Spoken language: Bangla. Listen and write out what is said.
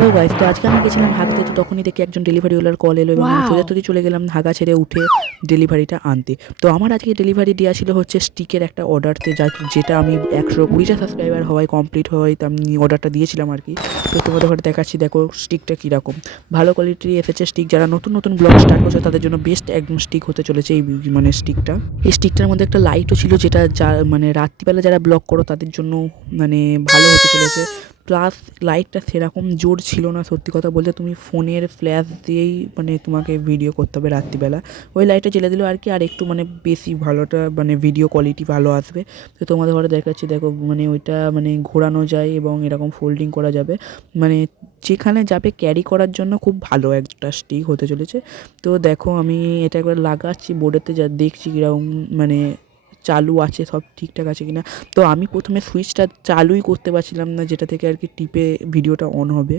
হ্যালো গাইস তো আজকে আমি গেছিলাম হাঁটতে তো তখনই দেখি একজন ডেলিভারিওয়ালার কল এলো এবং আমি Wow! সোজাসুজি চলে গেলাম ঢাকা ছেড়ে উঠে ডেলিভারিটা আনতে। তো আমার আজকে ডেলিভারি দেওয়া ছিল হচ্ছে স্টিকের একটা অর্ডারতে যা যেটা আমি একশো কুড়িটা সাবস্ক্রাইবার হওয়ায় কমপ্লিট হওয়ায় তো আমি অর্ডারটা দিয়েছিলাম আর কি। তো তোমাদের ঘরে দেখাচ্ছি দেখো স্টিকটা কীরকম। ভালো কোয়ালিটির এসেছে স্টিক যারা নতুন নতুন ব্লগ স্টার্ট করছে তাদের জন্য বেস্ট একদম স্টিক হতে চলেছে এই মানে স্টিকটা এই স্টিকটার মধ্যে একটা লাইটও ছিল যেটা যা মানে রাত্রিবেলা যারা ব্লগ করো তাদের জন্য মানে ভালো হতে চলেছে। প্লাস লাইটটা সেরকম জোর ছিল না, সত্যি কথা বলতে তুমি ফোনের ফ্ল্যাশ দিয়েই মানে তোমাকে ভিডিও করতে হবে রাত্রিবেলা। ওই লাইটটা জ্বেলে দিলেও আর কি, আর একটু মানে বেশি ভালোটা মানে ভিডিও কোয়ালিটি ভালো আসবে। তো তোমাদের ঘরে দেখাচ্ছি, দেখো মানে ওইটা মানে ঘোরানো যায় এবং এরকম ফোল্ডিং করা যাবে। মানে যেখানে যাবে ক্যারি করার জন্য খুব ভালো একটা স্টিক হতে চলেছে। তো দেখো আমি এটা একবার লাগাচ্ছি বোর্ডেতে যা দেখছি কীরকম মানে চালু আছে, সব ঠিকঠাক আছে কিনা। তো আমি প্রথমে সুইচটা চালুই করতে পারছিলাম না, যেটা থেকে আর কি টিপে ভিডিওটা অন হবে।